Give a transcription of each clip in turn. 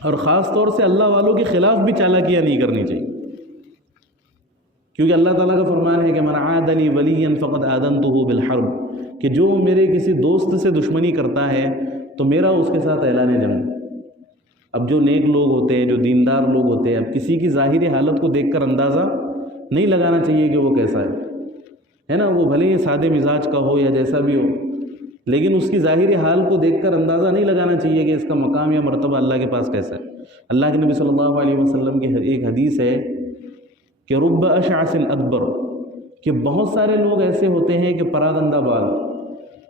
اور خاص طور سے اللہ والوں کے خلاف بھی چالاکیاں نہیں کرنی چاہیے، کیونکہ اللہ تعالیٰ کا فرمان ہے کہ من عاد لی ولیا فقد آذنتہ بالحرب، کہ جو میرے کسی دوست سے دشمنی کرتا ہے تو میرا اس کے ساتھ اعلان جنگ۔ اب جو نیک لوگ ہوتے ہیں، جو دیندار لوگ ہوتے ہیں، اب کسی کی ظاہری حالت کو دیکھ کر اندازہ نہیں لگانا چاہیے کہ وہ کیسا ہے نا، وہ بھلے ہی سادے مزاج کا ہو یا جیسا بھی ہو، لیکن اس کی ظاہری حال کو دیکھ کر اندازہ نہیں لگانا چاہیے کہ اس کا مقام یا مرتبہ اللہ کے پاس کیسا ہے۔ اللہ کے نبی صلی اللہ علیہ وسلم کی ایک حدیث ہے کہ رب اشعث ادبر، کہ بہت سارے لوگ ایسے ہوتے ہیں کہ پراگندہ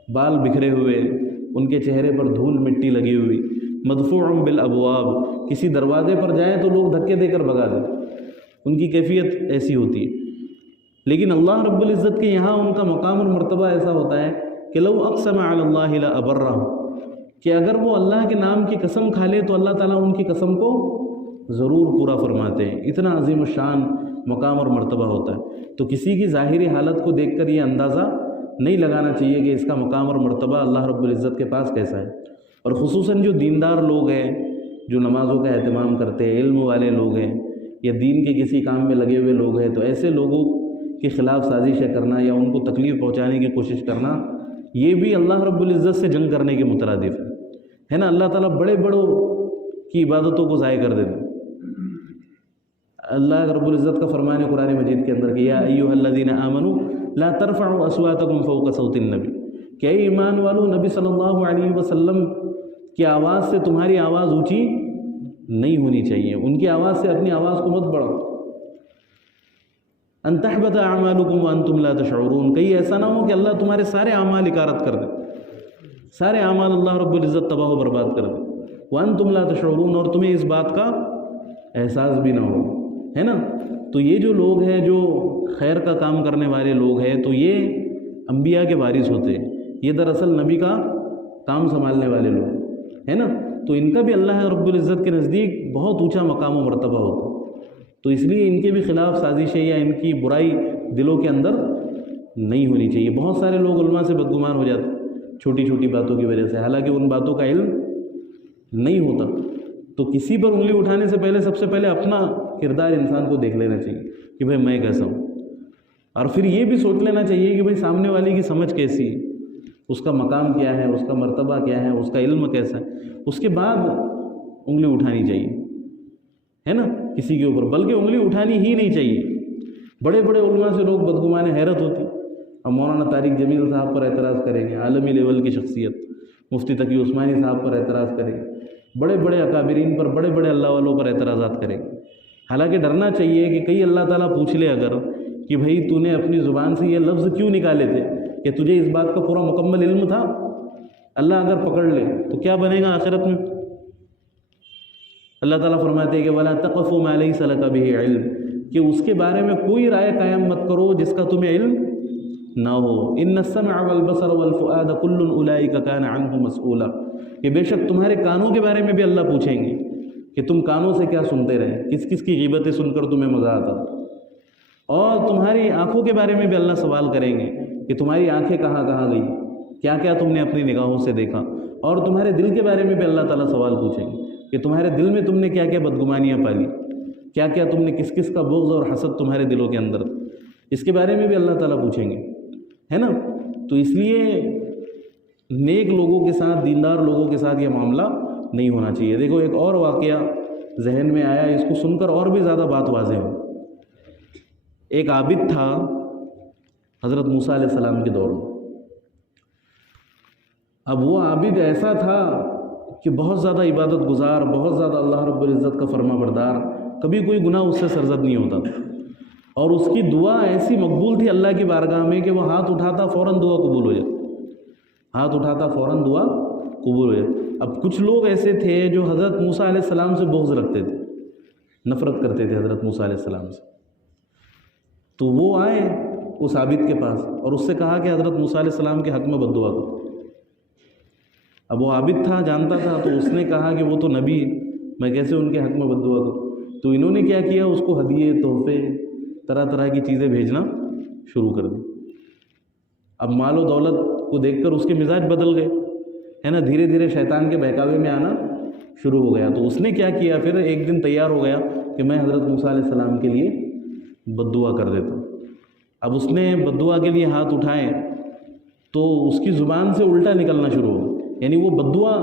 بال بکھرے ہوئے، ان کے چہرے پر دھول مٹی لگی ہوئی، مدفوع بالابواب، کسی دروازے پر جائیں تو لوگ دھکے دے کر بھگا دیں، ان کی کیفیت ایسی ہوتی ہے۔ لیکن اللہ رب العزت کے یہاں ان کا مقام اور مرتبہ ایسا ہوتا ہے کہ لو اقسم علی اللہ لابرہ، کہ اگر وہ اللہ کے نام کی قسم کھا لے تو اللہ تعالیٰ ان کی قسم کو ضرور پورا فرماتے ہیں، اتنا عظیم الشان مقام اور مرتبہ ہوتا ہے۔ تو کسی کی ظاہری حالت کو دیکھ کر یہ اندازہ نہیں لگانا چاہیے کہ اس کا مقام اور مرتبہ اللہ رب العزت کے پاس کیسا ہے۔ اور خصوصاً جو دیندار لوگ ہیں، جو نمازوں کا اہتمام کرتے ہیں، علم والے لوگ ہیں، یا دین کے کسی کام میں لگے ہوئے لوگ ہیں، تو ایسے لوگوں کے خلاف سازشیں کرنا یا ان کو تکلیف پہنچانے کی کوشش کرنا، یہ بھی اللہ رب العزت سے جنگ کرنے کے مترادف ہے نا۔ اللہ تعالیٰ بڑے بڑوں کی عبادتوں کو ضائع کر دیتے۔ اللہ رب العزت کا فرمان ہے قرآن مجید کے اندر کہ یا ایھا الذین آمنوا لا ترفعوا اصواتکم فوق صوت النبی، کہ اے ایمان والو نبی صلی اللہ علیہ وسلم کی آواز سے تمہاری آواز اونچی نہیں ہونی چاہیے، ان کی آواز سے اپنی آواز کو مت بڑھاؤ۔ ان تحبط اعمالکم وانتم لا تشعرون، کہیں ایسا نہ ہو کہ اللہ تمہارے سارے اعمال اکارت کر دے، سارے اعمال اللہ رب العزت تباہ و برباد کر دے، وانتم لا تشعرون، اور تمہیں اس بات کا احساس بھی نہ ہو، ہے نا۔ تو یہ جو لوگ ہیں، جو خیر کا کام کرنے والے لوگ ہیں، تو یہ انبیاء کے وارث ہوتے ہیں، یہ دراصل نبی کا کام سنبھالنے والے لوگ، ہے نا۔ تو ان کا بھی اللہ رب العزت کے نزدیک بہت اونچا مقام و مرتبہ ہوتا ہے، تو اس لیے ان کے بھی خلاف سازشیں یا ان کی برائی دلوں کے اندر نہیں ہونی چاہیے۔ بہت سارے لوگ علماء سے بدگمان ہو جاتے ہیں چھوٹی چھوٹی باتوں کی وجہ سے، حالانکہ ان باتوں کا علم نہیں ہوتا۔ تو کسی پر انگلی اٹھانے سے پہلے سب سے پہلے اپنا کردار انسان کو دیکھ لینا چاہیے کہ بھائی میں کیسا ہوں، اور پھر یہ بھی سوچ لینا چاہیے کہ بھائی سامنے والے کی سمجھ کیسی ہے، اس کا مقام کیا ہے، اس کا مرتبہ کیا ہے، اس کا علم کیسا ہے، اس کے بعد انگلی اٹھانی چاہیے، ہے نا، کسی کے اوپر، بلکہ انگلی اٹھانی ہی نہیں چاہیے۔ بڑے بڑے علماء سے لوگ بدگمان حیرت ہوتی۔ اب مولانا طارق جمیل صاحب پر اعتراض کریں گے، عالمی لیول کی شخصیت، مفتی تقی عثمانی صاحب پر اعتراض کریں گے، بڑے بڑے اکابرین پر، بڑے بڑے اللہ والوں پر اعتراضات کریں گے۔ حالانکہ ڈرنا چاہیے کہ کہیں اللہ تعالیٰ پوچھ لے اگر کہ بھائی تو نے اپنی زبان سے یہ لفظ کیوں نکالے تھے، کہ تجھے اس بات کا پورا مکمل علم تھا، اللہ اگر پکڑ لے تو کیا بنے گا آخرت میں۔ اللہ تعالیٰ فرماتے ہیں کہ وَلَا تَقْفُ مَا لَيْسَ لَكَ بِهِ عِلْمٌ، کہ اس کے بارے میں کوئی رائے قائم مت کرو جس کا تمہیں علم نہ ہو۔ إِنَّ السَّمْعَ وَالْبَصَرَ وَالْفُؤَادَ كُلٌّ أُولَئِكَ كَانَ عَنْهُ مَسْئُولًا، کہ بے شک تمہارے کانوں کے بارے میں بھی اللہ پوچھیں گے کہ تم کانوں سے کیا سنتے رہے، کس کس کی غیبتیں سن کر تمہیں مزہ آتا، اور تمہاری آنکھوں کے بارے میں بھی اللہ سوال کریں گے کہ تمہاری آنکھیں کہاں کہاں گئی، کیا کیا تم نے اپنی نگاہوں سے دیکھا، اور تمہارے دل کے بارے میں بھی اللہ تعالیٰ سوال پوچھیں گے کہ تمہارے دل میں تم نے کیا کیا بدگمانیاں پالی، کیا کیا تم نے کس کس کا بغض اور حسد تمہارے دلوں کے اندر، اس کے بارے میں بھی اللہ تعالیٰ پوچھیں گے، ہے نا۔ تو اس لیے نیک لوگوں کے ساتھ، دیندار لوگوں کے ساتھ یہ معاملہ نہیں ہونا چاہیے۔ دیکھو ایک اور واقعہ ذہن میں آیا، اس کو سن کر اور بھی زیادہ بات واضح ہو۔ ایک عابد تھا حضرت موسیٰ علیہ السلام کے دور میں۔ اب وہ عابد ایسا تھا کہ بہت زیادہ عبادت گزار، بہت زیادہ اللہ رب العزت کا فرما بردار، کبھی کوئی گناہ اس سے سرزد نہیں ہوتا تھا، اور اس کی دعا ایسی مقبول تھی اللہ کی بارگاہ میں کہ وہ ہاتھ اٹھاتا فوراً دعا قبول ہو جاتی، ہاتھ اٹھاتا فوراً دعا قبول ہو جاتی۔ اب کچھ لوگ ایسے تھے جو حضرت موسیٰ علیہ السلام سے بغض رکھتے تھے، نفرت کرتے تھے حضرت موسیٰ علیہ السلام سے، تو وہ آئے اس عابد کے پاس اور اس سے کہا کہ حضرت موسیٰ علیہ السلام کے حق میں بد دعا کرو۔ اب وہ عابد تھا، جانتا تھا، تو اس نے کہا کہ وہ تو نبی، میں کیسے ان کے حق میں بد دعا کروں۔ تو انہوں نے کیا کیا، اس کو ہدیے، تحفے، طرح طرح کی چیزیں بھیجنا شروع کر دی۔ اب مال و دولت کو دیکھ کر اس کے مزاج بدل گئے، ہے نا، دھیرے دھیرے شیطان کے بہکاوے میں آنا شروع ہو گیا۔ تو اس نے کیا کیا پھر، ایک دن تیار ہو گیا کہ میں حضرت موسیٰ علیہ السلام کے لیے بد دعا کر دیتا ہوں۔ اب اس نے بد دعا کے لیے ہاتھ اٹھائے تو اس کی زبان سے الٹا نکلنا شروع ہو، یعنی وہ بد دعا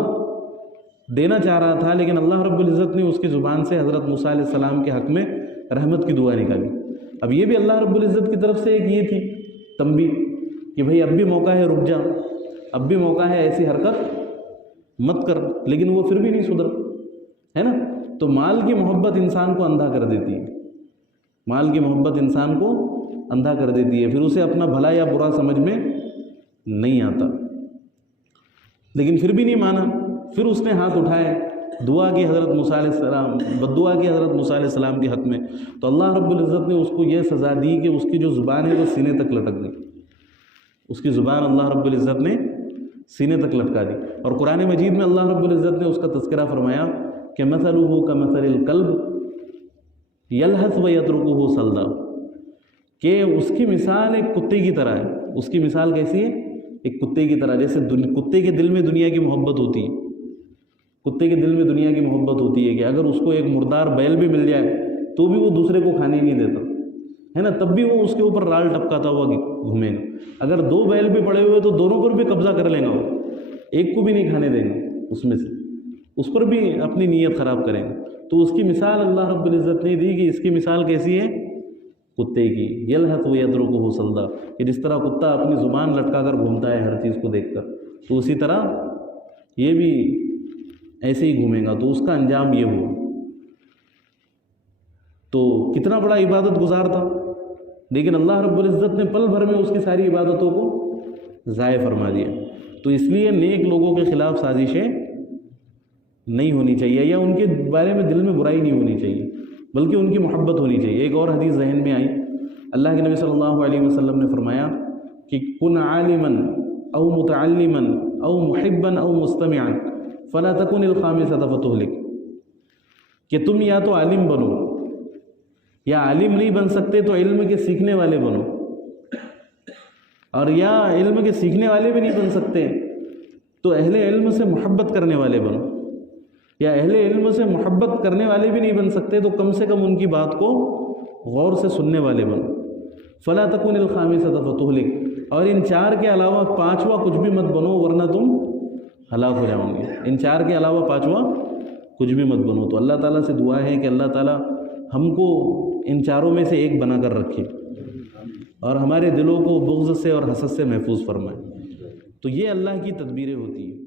دینا چاہ رہا تھا لیکن اللہ رب العزت نے اس کی زبان سے حضرت موسیٰ علیہ السلام کے حق میں رحمت کی دعا نکالی۔ اب یہ بھی اللہ رب العزت کی طرف سے ایک یہ تھی تنبیہ کہ بھئی اب بھی موقع ہے، رک جا، اب بھی موقع ہے، ایسی حرکت مت کر، لیکن وہ پھر بھی نہیں سدھرا، ہے نا۔ تو مال کی محبت انسان کو اندھا کر دیتی ہے، مال کی محبت انسان کو اندھا کر دیتی ہے، پھر اسے اپنا بھلا یا برا سمجھ میں نہیں آتا، لیکن پھر بھی نہیں مانا۔ پھر اس نے ہاتھ اٹھائے، دعا کی حضرت موسیٰ علیہ السلام، بد دعا کی حضرت موسیٰ علیہ السلام کے حق میں، تو اللہ رب العزت نے اس کو یہ سزا دی کہ اس کی جو زبان ہے وہ سینے تک لٹک گئی، اس کی زبان اللہ رب العزت نے سینے تک لٹکا دی۔ اور قرآن مجید میں اللہ رب العزت نے اس کا تذکرہ فرمایا کہ مثلہ کمثل الکلب یلہث ویترکہ صلدا، کہ اس کی مثال ایک کتے کی طرح ہے۔ اس کی مثال کیسی ہے؟ ایک کتے کی طرح، جیسے کتے کے دل میں دنیا کی محبت ہوتی ہے، کتے کے دل میں دنیا کی محبت ہوتی ہے کہ اگر اس کو ایک مردار بیل بھی مل جائے تو بھی وہ دوسرے کو کھانے نہیں دیتا، ہے نا، تب بھی وہ اس کے اوپر رال ٹپکاتا ہوا گھومے گا۔ اگر دو بیل بھی پڑے ہوئے تو دونوں پر بھی قبضہ کر لے گا، وہ ایک کو بھی نہیں کھانے دیں گے اس میں سے، اس پر بھی اپنی نیت خراب کریں گے۔ تو اس کی مثال اللہ رب العزت نے دی کہ اس کی مثال کیسی ہے؟ کتے کی، یلہث ویترکہ صلدا، کہ جس طرح کتا اپنی زبان لٹکا کر گھومتا ہے ہر چیز کو دیکھ کر، تو اسی طرح یہ بھی ایسے ہی گھومے گا، تو اس کا انجام یہ ہوا۔ تو کتنا بڑا عبادت گزار تھا، لیکن اللہ رب العزت نے پل بھر میں اس کی ساری عبادتوں کو ضائع فرما دیا۔ تو اس لیے نیک لوگوں کے خلاف سازشیں نہیں ہونی چاہیے، یا ان کے بارے میں دل میں برائی نہیں ہونی چاہیے، بلکہ ان کی محبت ہونی چاہیے۔ ایک اور حدیث ذہن میں آئی، اللہ کے نبی صلی اللہ علیہ وسلم نے فرمایا کہ کن عالما او متعلما او محبا او مستمعا فلا تکن الخامسۃ فتہلک، کہ تم یا تو عالم بنو، یا عالم نہیں بن سکتے تو علم کے سیکھنے والے بنو، اور یا علم کے سیکھنے والے بھی نہیں بن سکتے تو اہل علم سے محبت کرنے والے بنو، یا اہل علم سے محبت کرنے والے بھی نہیں بن سکتے تو کم سے کم ان کی بات کو غور سے سننے والے بنو۔ فلا تکن الخامسۃ فتہلک، اور ان چار کے علاوہ پانچواں کچھ بھی مت بنو ورنہ تم ہلاک ہو جاؤ گے۔ ان چار کے علاوہ پانچواں کچھ بھی مت بنو۔ تو اللہ تعالیٰ سے دعا ہے کہ اللہ تعالیٰ ہم کو ان چاروں میں سے ایک بنا کر رکھے، اور ہمارے دلوں کو بغض سے اور حسد سے محفوظ فرمائے۔ تو یہ اللہ کی تدبیریں ہوتی ہیں۔